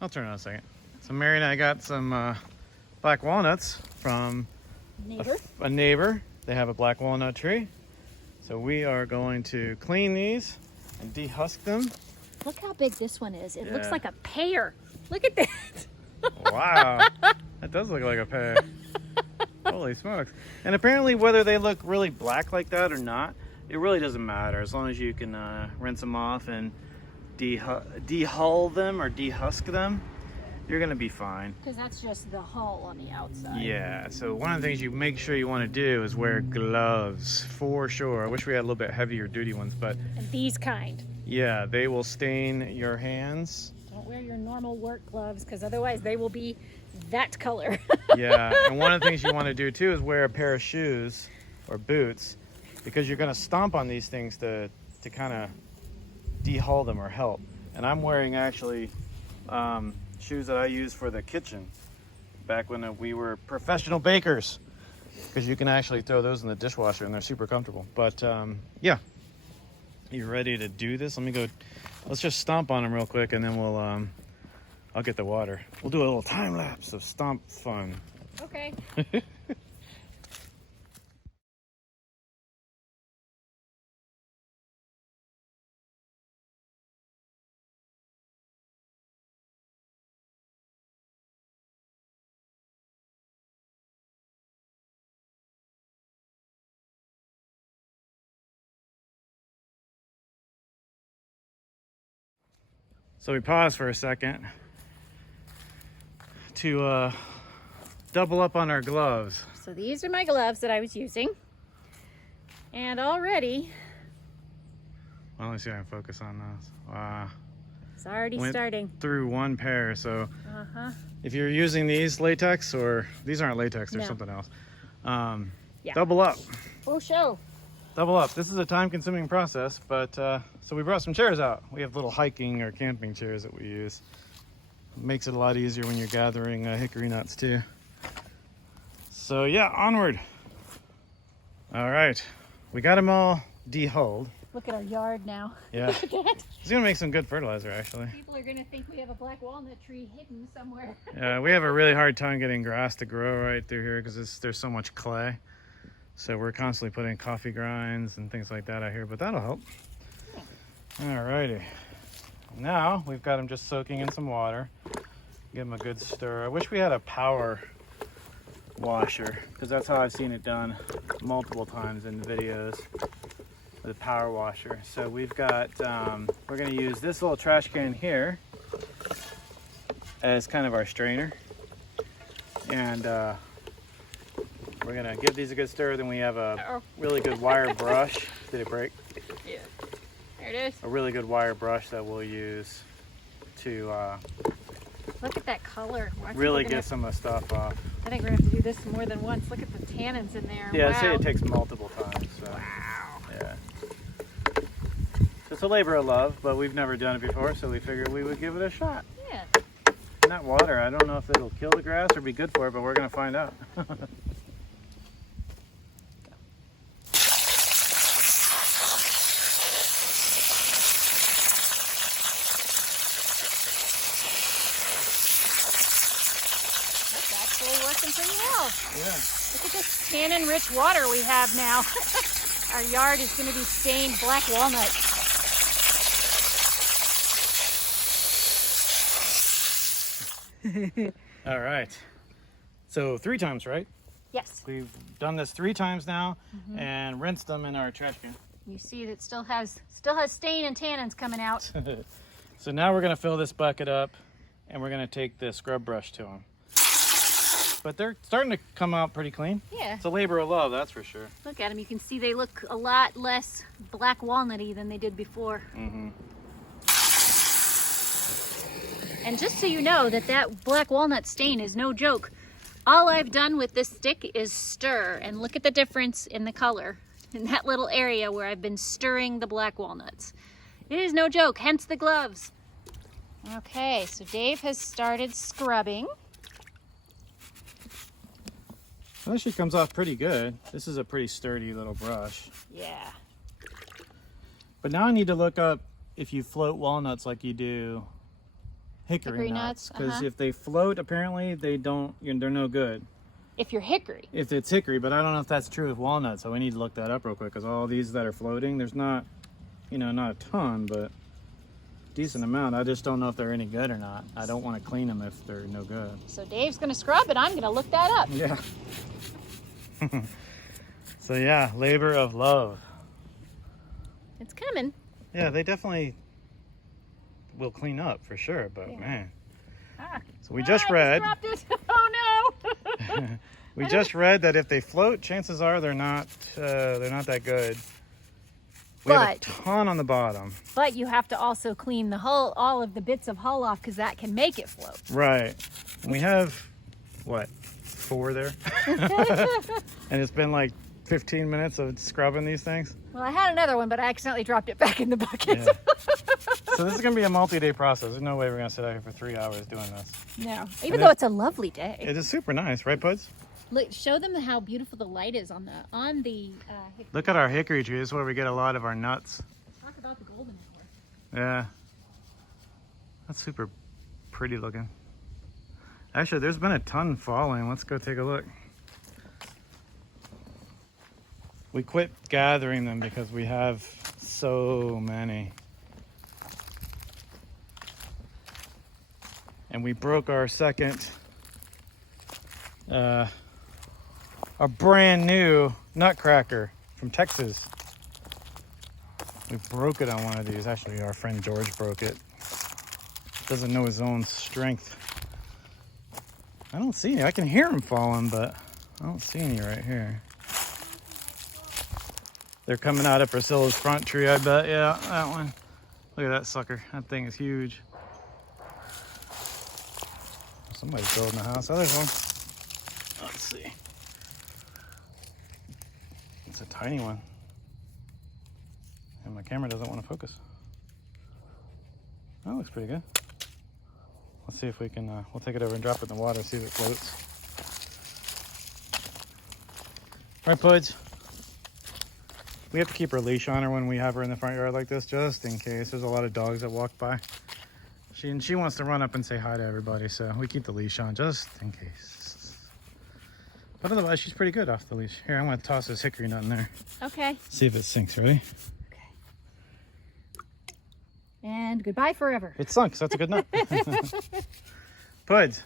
I'll turn it on a second. So Mary and I got some black walnuts from a neighbor. They have a black walnut tree. So we are going to clean these and dehusk them. Look how big this one is. It looks like a pear. Look at that. Wow, that does look like a pear. Holy smokes. And apparently whether they look really black like that or not, it really doesn't matter. As long as you can rinse them off and dehull them or dehusk them, you're gonna be fine. Because that's just the hull on the outside. Yeah, so one of the things you make sure you want to do is wear gloves for sure. I wish we had a little bit heavier duty ones, but And these kind. yeah, they will stain your hands. Don't wear your normal work gloves because otherwise they will be that color. Yeah, and one of the things you want to do too is wear a pair of shoes or boots, because you're going to stomp on these things to kind of dehull them or help. And I'm wearing actually shoes that I use for the kitchen back when we were professional bakers, because you can actually throw those in the dishwasher and they're super comfortable. But yeah, you ready to do this? Let's just stomp on them real quick, and then I'll get the water. We'll do a little time lapse of stomp fun. Okay. So we pause for a second to double up on our gloves. So these are my gloves that I was using. And already, Well, let me see if I can focus on those. Wow. it's already Went starting. through one pair. So Uh-huh. if you're using these latex, or these aren't latex, they're No. something else. Yeah. Double up. Full show. Double up. This is a time-consuming process, but so we brought some chairs out. We have little hiking or camping chairs that we use. It makes it a lot easier when you're gathering hickory nuts too. So yeah, onward. All right, we got them all dehulled. Look at our yard now. Yeah, Look at that. it's gonna make some good fertilizer actually. People are gonna think we have a black walnut tree hidden somewhere. Yeah, we have a really hard time getting grass to grow right through here because there's so much clay. So we're constantly putting coffee grinds and things like that out here, but that'll help. Alrighty. Now we've got them just soaking in some water. Give them a good stir. I wish we had a power washer, because that's how I've seen it done multiple times in videos with a power washer. So we've got, we're going to use this little trash can here as kind of our strainer. And we're gonna give these a good stir. Then we have a really good wire brush. Did it break? Yeah. There it is. A really good wire brush that we'll use to Look at that color. really get some of the stuff off. I think we're gonna have to do this more than once. Look at the tannins in there. Yeah, wow. I say it takes multiple times. So. Wow. Yeah. It's a labor of love, but we've never done it before, so we figured we would give it a shot. Yeah. And that water, I don't know if it'll kill the grass or be good for it, but we're gonna find out. Working pretty well. Yeah. Look at this tannin-rich water we have now. Our yard is going to be stained black walnut. All right. So 3 times, right? Yes. We've done this 3 times now and rinsed them in our trash can. You see that still has stain and tannins coming out. So now we're going to fill this bucket up and we're going to take the scrub brush to them. But they're starting to come out pretty clean. Yeah. It's a labor of love, that's for sure. Look at them. You can see they look a lot less black walnutty than they did before. And just so you know that black walnut stain is no joke. All I've done with this stick is stir, and look at the difference in the color in that little area where I've been stirring the black walnuts. It is no joke, hence the gloves. Okay, so Dave has started scrubbing. Well, she comes off pretty good. This is a pretty sturdy little brush. Yeah. But now I need to look up if you float walnuts like you do hickory nuts. Because uh-huh. if they float, apparently they don't, they're no good. If you're hickory. If it's hickory, but I don't know if that's true with walnuts, so we need to look that up real quick, because all these that are floating, there's not, not a ton, but decent amount. I just don't know if they're any good or not. I don't want to clean them if they're no good. So Dave's gonna scrub and I'm gonna look that up. Yeah. So yeah, labor of love. It's coming. Yeah, they definitely will clean up for sure, but man. So we just read. I just dropped it. Oh no. We just read that if they float, chances are they're not that good. We have a ton on the bottom. But you have to also clean the hull, all of the bits of hull off, because that can make it float. Right. And we have, what, 4 there? And it's been like 15 minutes of scrubbing these things. Well, I had another one, but I accidentally dropped it back in the bucket. Yeah. So this is going to be a multi-day process. There's no way we're going to sit out here for 3 hours doing this. No. Even though it's a lovely day. It is super nice, right, Puds? Look, show them how beautiful the light is on the Look at our hickory tree. This is where we get a lot of our nuts. Talk about the golden hour. Yeah. That's super pretty looking. Actually, there's been a ton falling. Let's go take a look. We quit gathering them because we have so many. And we broke our second, a brand new nutcracker from Texas. We broke it on one of these. Actually, our friend George broke it. Doesn't know his own strength. I don't see any. I can hear them falling, but I don't see any right here. They're coming out of Priscilla's front tree, I bet. Yeah, that one. Look at that sucker. That thing is huge. Somebody's building a house. Oh, there's one. Let's see. It's a tiny one. And my camera doesn't want to focus. That looks pretty good. Let's see if we can, we'll take it over and drop it in the water, see if it floats. All right, Puds. We have to keep her leash on her when we have her in the front yard like this, just in case. There's a lot of dogs that walk by. She wants to run up and say hi to everybody, so we keep the leash on just in case. But otherwise, she's pretty good off the leash. Here, I'm going to toss this hickory nut in there. Okay. See if it sinks. Ready? Okay. And goodbye forever. It sunk, so that's a good nut. Puds,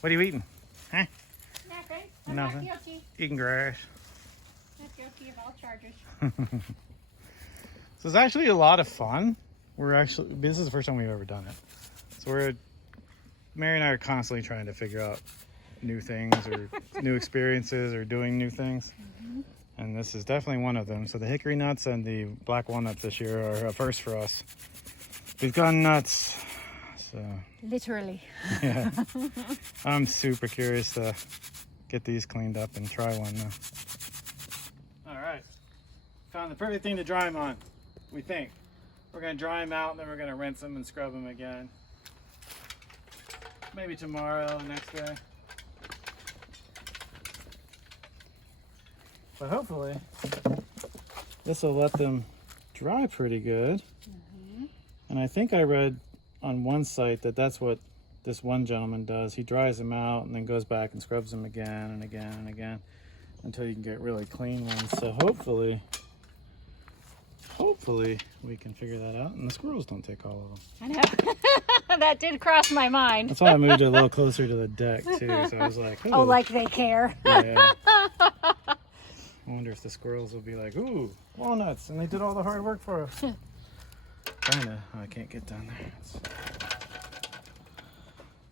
what are you eating? Huh? Nothing. Nothing. Not guilty. Eating grass. Not guilty of all charges. So it's actually a lot of fun. This is the first time we've ever done it. So Mary and I are constantly trying to figure out new things or new experiences or doing new things. Mm-hmm. And this is definitely one of them. So the hickory nuts and the black walnuts this year are a first for us. We've gone nuts. So Literally. yeah. I'm super curious to get these cleaned up and try one now. All right. Found the perfect thing to dry them on, we think. We're going to dry them out and then we're going to rinse them and scrub them again. Maybe tomorrow, next day. But hopefully this will let them dry pretty good. Mm-hmm. And I think I read on one site that that's what this one gentleman does. He dries them out and then goes back and scrubs them again and again and again until you can get really clean ones. So hopefully we can figure that out and the squirrels don't take all of them. I know. That did cross my mind. That's why I moved it a little closer to the deck too. So I was like, oh, like they care. Yeah. I wonder if the squirrels will be like, ooh, walnuts, and they did all the hard work for us. Kinda. Oh, I can't get down there.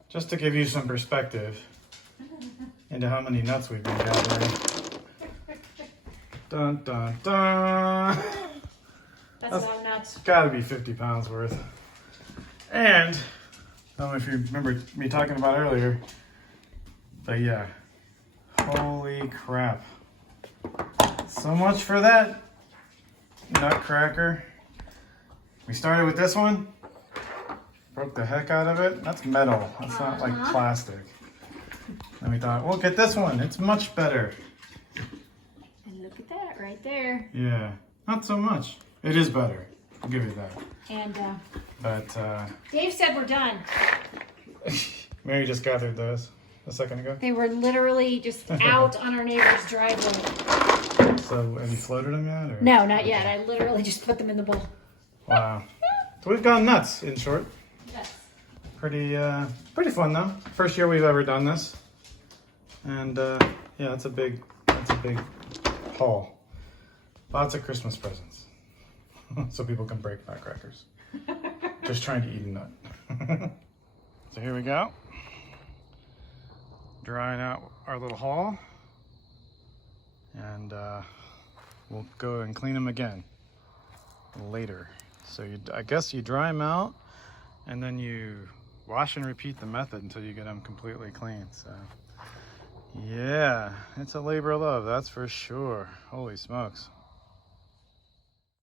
Just to give you some perspective into how many nuts we've been gathering. Dun dun dun. That's a lot of nuts. Gotta be 50 pounds worth. And I don't know if you remember me talking about earlier, but yeah, holy crap. So much for that nutcracker. We started with this one, broke the heck out of it. That's metal, that's not like plastic. And we thought, we'll get this one, it's much better. And look at that right there. Yeah, not so much. It is better, I'll give you that. And But Dave said we're done. Mary just gathered those a second ago. They were literally just out on our neighbor's driveway. So have you floated them yet? Or? No, not yet. I literally just put them in the bowl. Wow. So we've gone nuts, in short. Yes. Pretty fun though. First year we've ever done this. And yeah, that's a big haul. Lots of Christmas presents. So people can break nutcrackers. Just trying to eat a nut. So here we go. Drying out our little haul. And we'll go and clean them again later. So I guess you dry them out and then you wash and repeat the method until you get them completely clean. So yeah, it's a labor of love, that's for sure. Holy smokes.